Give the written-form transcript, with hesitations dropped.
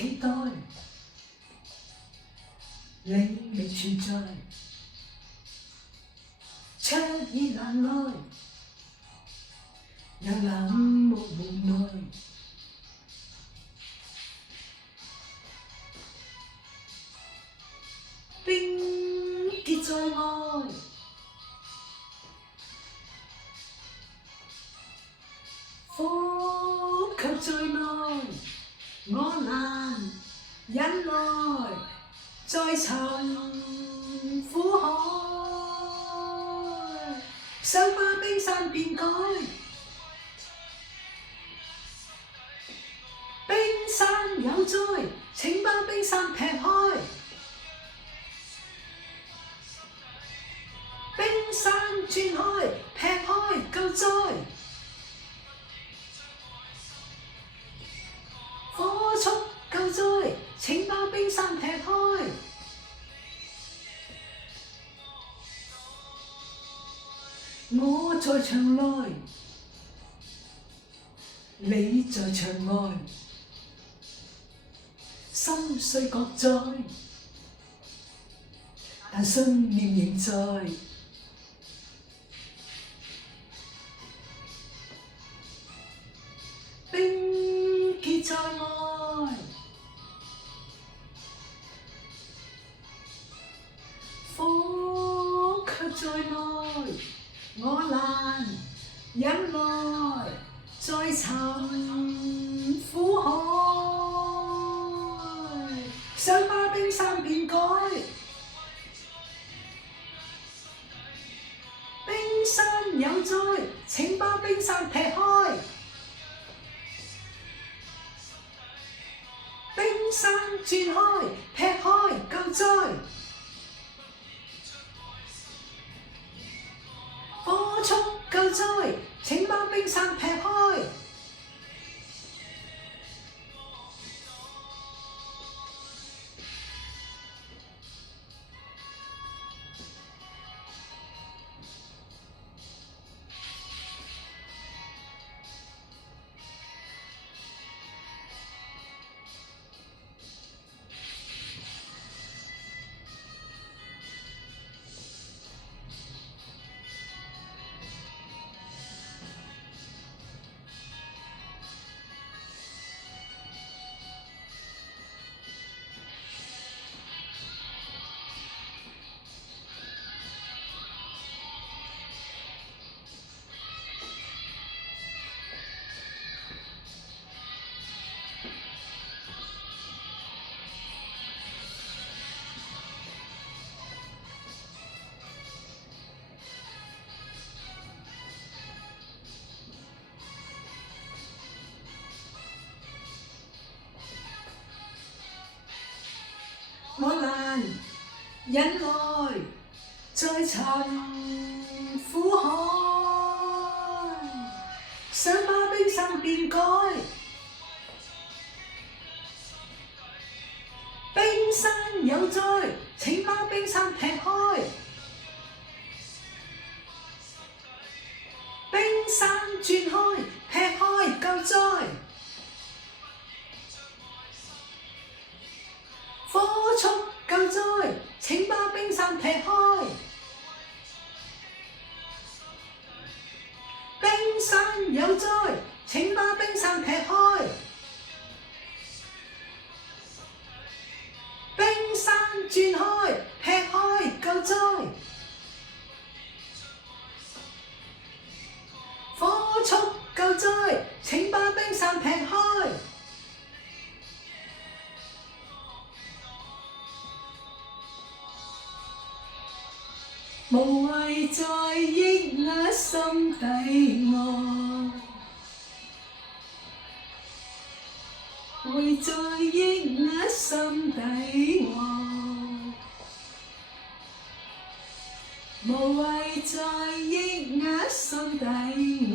期待，你未存在，窗已冷來，有冷漠無奈。冰結在愛，火卻在內，我難忍耐，再尋苦海，想把冰山變改，冰山有災，請把冰山劈開。冰山轉開，劈開救災，火速救災，請把冰山劈開。我在場內，你在場外，心雖各在，但信念仍在。冰結在愛，火卻在內，我難忍耐，再尋苦海，想把冰山變改，冰山有災，請把冰山劈開。冰山轉開，劈開救災，火速救災，請把冰山劈開。我難忍耐，再尋苦海，想把冰山變改，冰山有災，請把冰山劈開，冰山轉開，劈開救災。火速救災，請把冰山劈開。冰山有災，請把冰山劈開。冰山轉開，劈開救災。火速救災，請把冰山劈開。無謂再抑壓心底愛，會再抑壓心底愛，無謂再抑壓心底愛。